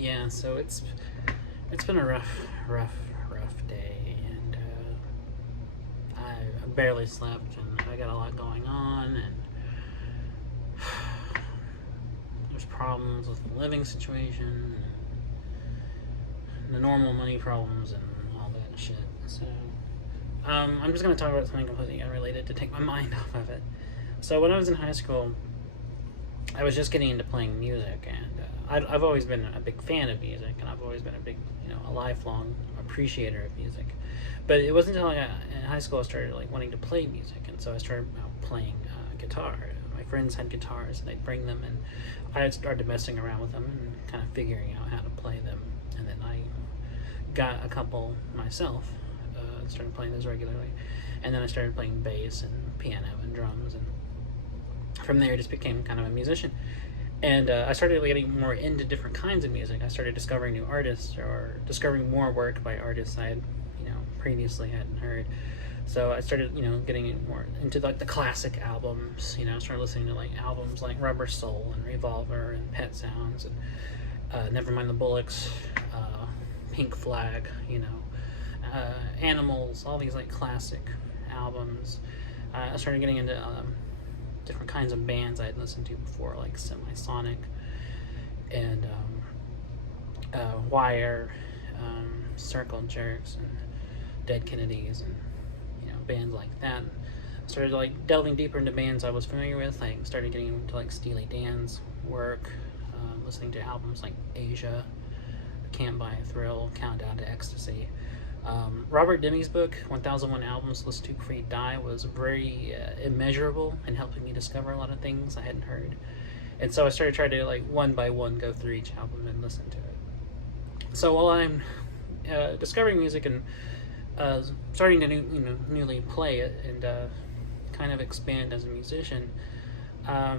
Yeah, so it's been a rough day, and I barely slept, and I got a lot going on, and there's problems with the living situation, and the normal money problems, and all that shit. So I'm just gonna talk about something completely unrelated to take my mind off of it. So when I was in high school, I was just getting into playing music, and I've always been a big fan of music, and I've always been a big, a lifelong appreciator of music. But it wasn't until in high school I started like wanting to play music, and so I started playing guitar. My friends had guitars, and they'd bring them, and I had started messing around with them and kind of figuring out how to play them. And then I got a couple myself, started playing those regularly, and then I started playing bass and piano and drums, and from there, I just became kind of a musician. And I started getting more into different kinds of music. I started discovering new artists or discovering more work by artists I had, previously hadn't heard. So I started, getting more into like the classic albums. Started listening to like albums like Rubber Soul and Revolver and Pet Sounds and Nevermind the Bullocks, Pink Flag, Animals, all these like classic albums. I started getting into different kinds of bands I'd listened to before, like Semisonic and Wire, Circle Jerks, and Dead Kennedys, and bands like that. I started like delving deeper into bands I was familiar with. I started getting into like Steely Dan's work, listening to albums like Asia, Can't Buy a Thrill, Countdown to Ecstasy. Robert Demi's book, 1001 Albums to Listen to Before You Die, was very immeasurable in helping me discover a lot of things I hadn't heard. And so I started trying to, like, one by one go through each album and listen to it. So while I'm discovering music and starting to newly play it and kind of expand as a musician, I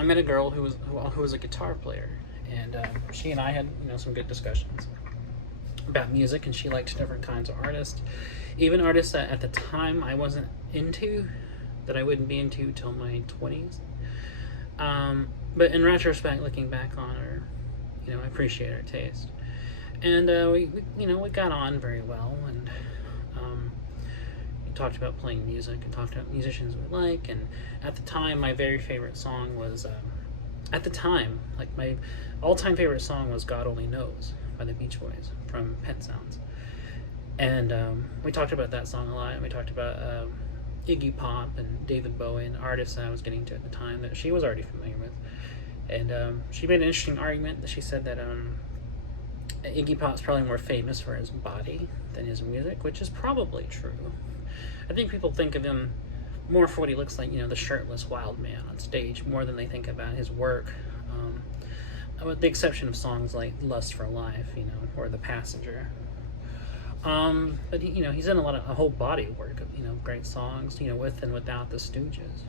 met a girl who was a guitar player, and she and I had some good discussions about music, and she liked different kinds of artists, even artists that at the time I wasn't into, that I wouldn't be into till my 20s. But in retrospect, looking back on her, I appreciate her taste, and we got on very well, and we talked about playing music and talked about musicians we like. And at the time, my very favorite song was my all-time favorite song was "God Only Knows" by the Beach Boys from Pet Sounds. And we talked about that song a lot, and we talked about Iggy Pop and David Bowie, and artists that I was getting to at the time that she was already familiar with. And she made an interesting argument that she said that Iggy Pop's probably more famous for his body than his music, which is probably true. I think people think of him more for what he looks like, the shirtless wild man on stage, more than they think about his work. With the exception of songs like "Lust for Life," or "The Passenger." But he's in a whole body of work of great songs, with and without the Stooges.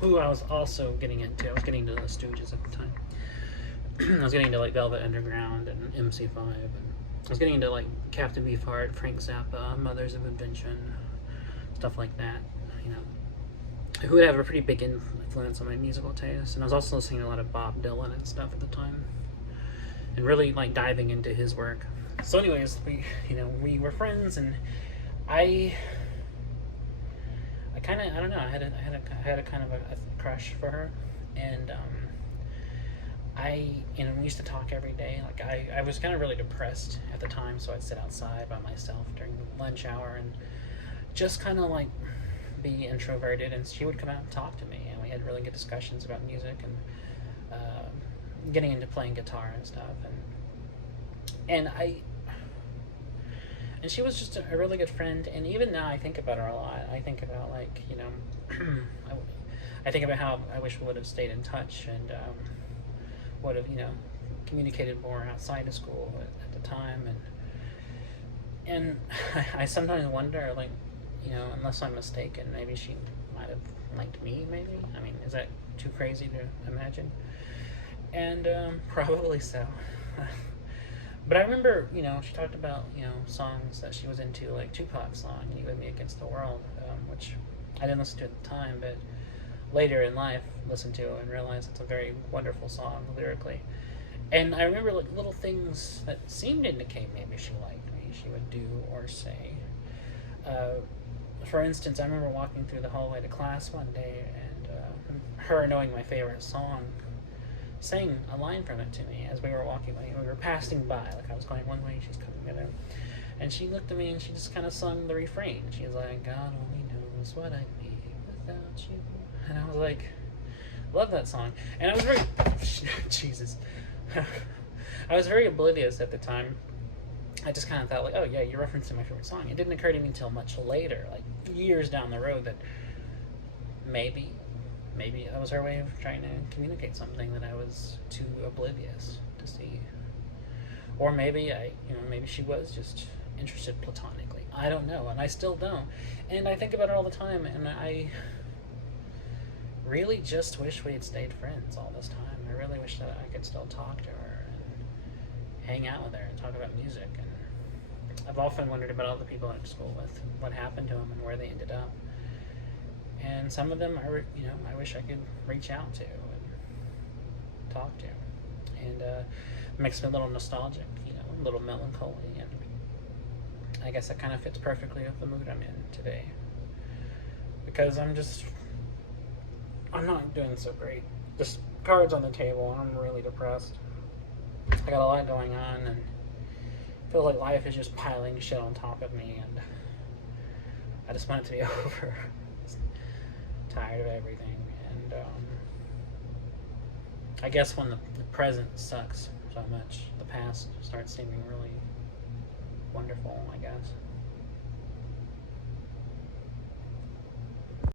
Who I was also getting into. I was getting into the Stooges at the time. I was getting into like Velvet Underground and MC5, and I was getting into like Captain Beefheart, Frank Zappa, Mothers of Invention, stuff like that. Who would have a pretty big influence on my musical taste. And I was also listening to a lot of Bob Dylan and stuff at the time, and really like diving into his work. So anyways, we were friends, and I kind of, I don't know, I had a kind of a crush for her. And we used to talk every day. Like I was kind of really depressed at the time, so I'd sit outside by myself during the lunch hour and just kind of like be introverted, and she would come out and talk to me, and we had really good discussions about music and getting into playing guitar and stuff. And she was just a really good friend. And even now I think about her a lot. I think about like I think about how I wish we would have stayed in touch, and would have communicated more outside of school at the time. And I sometimes wonder, like, unless I'm mistaken, maybe she might have liked me, maybe. I mean, is that too crazy to imagine? And probably so. But I remember, she talked about, songs that she was into, like Tupac's song, "You and Me Against the World," which I didn't listen to at the time, but later in life listened to and realized it's a very wonderful song lyrically. And I remember like little things that seemed to indicate maybe she liked me, she would do or say. Uh, for instance, I remember walking through the hallway to class one day, and her knowing my favorite song, saying a line from it to me as we were walking by. We were passing by, like I was going one way, she's coming the other. And she looked at me and she just kind of sung the refrain. She's like, God only knows what I'd be without you. And I was like, love that song. And I was very, Jesus. I was very oblivious at the time. I just kind of thought, like, oh yeah, you're referencing my favorite song. It didn't occur to me until much later, like years down the road, that maybe that was her way of trying to communicate something that I was too oblivious to see. Or maybe maybe she was just interested platonically. I don't know, and I still don't. And I think about it all the time, and I really just wish we had stayed friends all this time. I really wish that I could still talk to her and hang out with her and talk about music. And I've often wondered about all the people I went to school with, what happened to them and where they ended up. And some of them, I wish I could reach out to and talk to. And it makes me a little nostalgic, a little melancholy. And I guess that kind of fits perfectly with the mood I'm in today. Because I'm not doing so great. Just cards on the table, and I'm really depressed. I got a lot going on, and I feel like life is just piling shit on top of me, and I just want it to be over. Tired of everything, and I guess when the present sucks so much, the past starts seeming really wonderful, I guess.